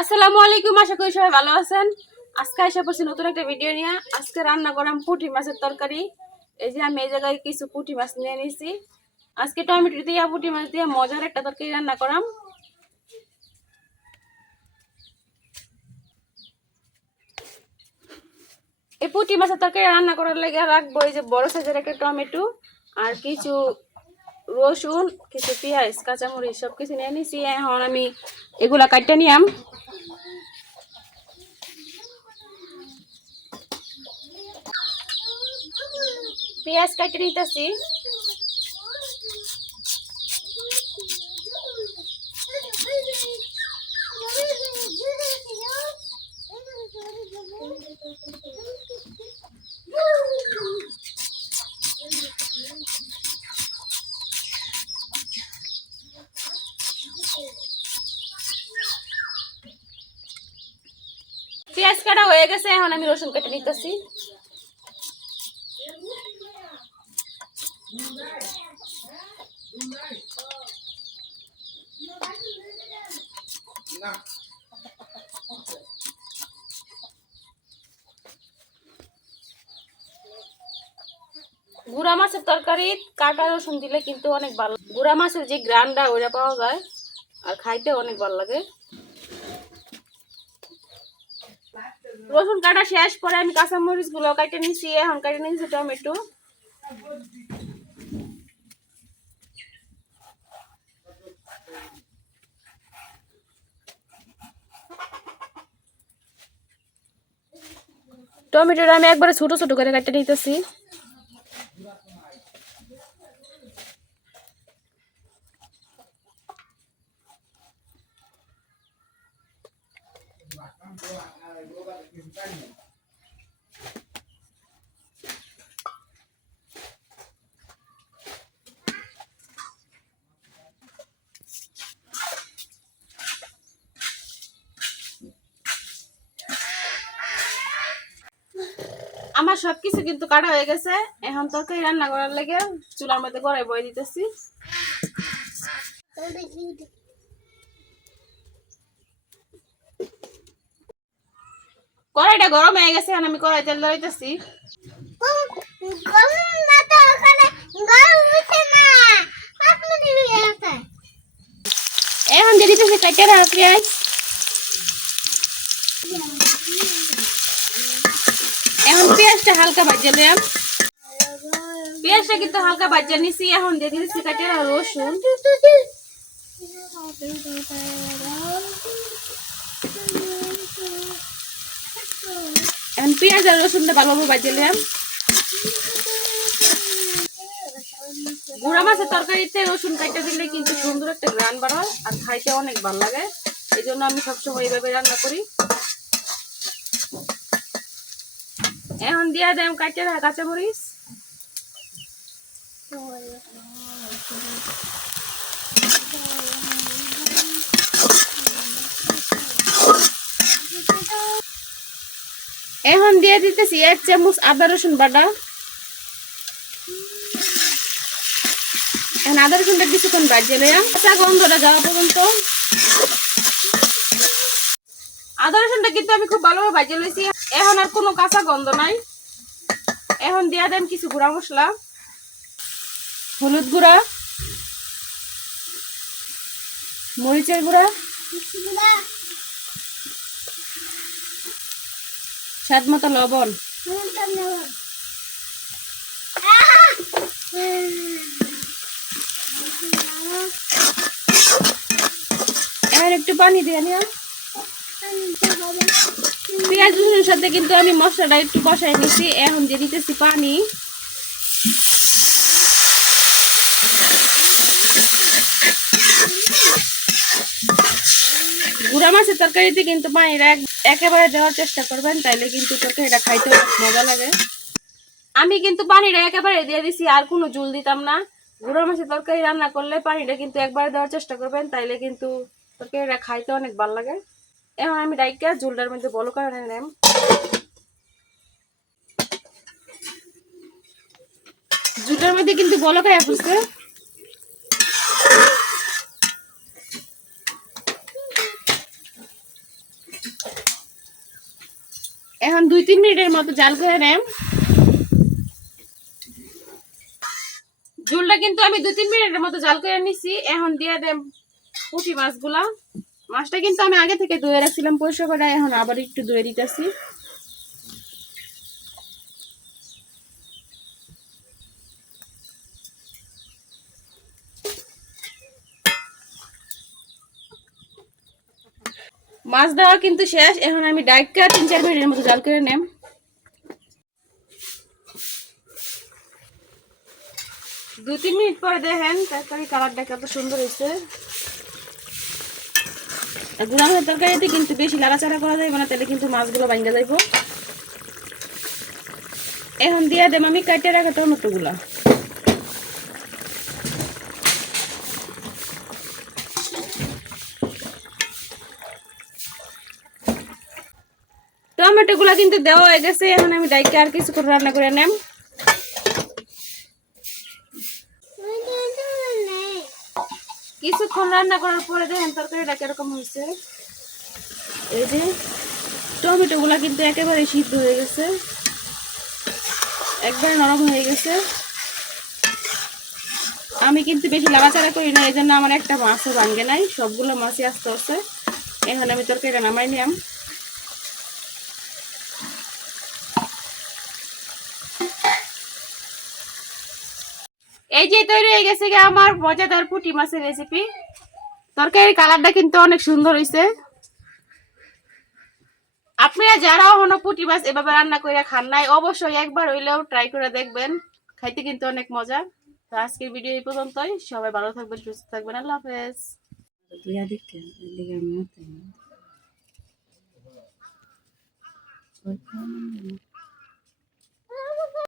আসসালামু আলাইকুম, আশা করি সবাই ভালো আছেন। আজকে এসে পড়ছি নতুন একটা ভিডিও নিয়ে। আজকে রান্না করাম পুঁটি মাছের তরকারি। এই যে আমি এই জায়গায় কিছু পুঁটি মাছ নিয়ে নিয়েছি আজকে টমেটো দিয়ে, পুঁটি মাছ দিয়ে মজার একটা তরকারি রান্না করাম। এই পুঁটি মাছের তরকারি রান্না করার লেগে রাখব এই যে বড় সাইজের একটা টমেটো আর কিছু রসুন, কিছু পেঁয়াজ, কাঁচামরিচ সব কিছু নিয়ে নিছি। এখন আমি এগুলা কাটতে নিয়াম। পেঁয়াজ কাটতে নিতেছি পেঁয়াজ কাটা হয়ে গেছে এখন আমি রসুন কেটে নিতেছি। গুড়া মাছের তরকারি, কাটা রসুন দিলে কিন্তু অনেক ভালো গুড়া মাছের যে গ্রানটা ওটা পাওয়া যায়, আর খাইতে অনেক ভালো লাগে। রসুন কাটা শেষ করে আমি কাঁচামরিচগুলো কাটে নিছি, এখন কাটে নিয়েছি টমেটো। টমেটোটা আমি একবারে ছোট ছোট করে কাটে নিতেছি। আমার সবকিছু কিন্তু কাটা হয়ে গেছে। এখন তরকারি রান্না করার লেগে চুলার মধ্যে গড়াই বয়ে দিতেছি। কড়াইটা গরম হয়ে গেছে, এখন আমি কড়াই তেল ধরাইতেছি। এখন দিয়ে দিতেছি রাখা পেঁয়াজ এখন পেঁয়াজটা হালকা ভাজে নিলাম। পেঁয়াজটা কিন্তু হালকা ভাজে নিছি, এখন দিয়ে দিতেছি কাটে রসুন। এখন পেঁয়াজ আর রসুনটা ভালোভাবে ভাজে নিলাম। গুঁড়া মাছের তরকারিতে রসুন কাটতে দিলে কিন্তু সুন্দর একটা গ্রান বার হয় আর খাইতে অনেক ভালো লাগে। এই জন্য আমি সবসময় এইভাবে রান্না করি। এখন দিয়া দেম কাটতে রাখা কাঁচামরিচ এখন দিয়ে দিতেছি এক চামচ আদা রসুন বাটা এখন আদা রসুনটা কিছুক্ষণ বাজিয়ে নিলাম কাঁচা গন্ধটা যাওয়া পর্যন্ত আদা রসুনটা কিন্তু আমি খুব ভালোভাবে বাজিয়ে লইছি এখন আর কোনো কাঁচা গন্ধ নাই। এখন দিয়া দেন কিছু গুঁড়া মশলা। হলুদ গুঁড়া। মরিচের গুঁড়া। স্বাদ মতো লবণ। এখন একটু পানি দিয়ে নিলাম পেঁয়াজ রসুনের সাথে কিন্তু আমি মশলাটা একটু কষাই নিছি এখন দিয়ে দিতেছি পানি। গুঁড়া মাছের তরকারিতে কিন্তু পানিটা একেবারে দেওয়ার চেষ্টা করবেন, তাইলে কিন্তু তরকারিটা খাইতে মজা লাগে। আমি কিন্তু পানিটা একেবারে দিয়ে দিছি, আর কোনো জল দিতাম না। গুঁড়া মাছের তরকারি রান্না করলে পানিটা কিন্তু একবারে দেওয়ার চেষ্টা করবেন, তাইলে কিন্তু তরকারিটা খাইতে অনেক ভালো লাগে। এখন আমি ডাইকা ঝুলটার মধ্যে বলো করে নিলাম ঝুলটার মধ্যে কিন্তু বলো খাইয়া ফুসছে এখন দুই তিন মিনিটের মতো জাল করে নেম। ঝুলটা কিন্তু আমি দুই তিন মিনিটের মতো জাল করে নিছি। এখন দিয়ে দেম পুঁটি মাছগুলা। মাছটা কিন্তু আমি আগে থেকে ধুয়ে রাখছিলাম পরিষ্কার করে, এখন আবার একটু ধুয়ে দিতেছি। মাছ দেওয়া কিন্তু শেষ, এখন আমি ডাইটটা তিন চার মিনিটের মতো জাল করে নেম। দু তিন মিনিট পরে দেখেন তরকারি কালারটা কত সুন্দর হয়েছে। গুঁড়া মাছের তরকারিতে কিন্তু বেশি লাড়াচাড়া করা যাবে না তাহলে কিন্তু মাছগুলো ভাঙ্গা যাইব। এখন দিয়ে দেব আমি কাটে রাখা টমেটোগুলা। টমেটো গুলা কিন্তু দেওয়া হয়ে গেছে, এখন আমি ডাইকে আর কিছু করে রান্না করে নেম। কিছুক্ষণ রান্না করার পরে দেখেন তরকারিটা কীরকম হয়েছে। এই যে টমেটো গুলা কিন্তু একেবারে সিদ্ধ হয়ে গেছে। একবারে নরম হয়ে গেছে। আমি কিন্তু বেশি লাড়াচাড়া করি না, এই জন্য আমার একটা মাছও ভাঙ্গে নাই। সবগুলো মাছই আসতে আস্তে। এখন আমি তরকারিটা নামাই নিলাম। এই যে তৈরি হয়ে গেছে গিয়ে আমার মজাদার পুঁটি মাছের রেসিপি তরকারির কালারটা কিন্তু অনেক সুন্দর হয়েছে আপনারা যারা হনো পুঁটি মাছ এভাবে রান্না করে খান নাই, অবশ্যই একবার হইলেও ট্রাই করে দেখবেন। খাইতে কিন্তু অনেক মজা। তো আজকের ভিডিও এই পর্যন্তই। সবাই ভালো থাকবেন, সুস্থ থাকবেন। আল্লাহ হাফেজ।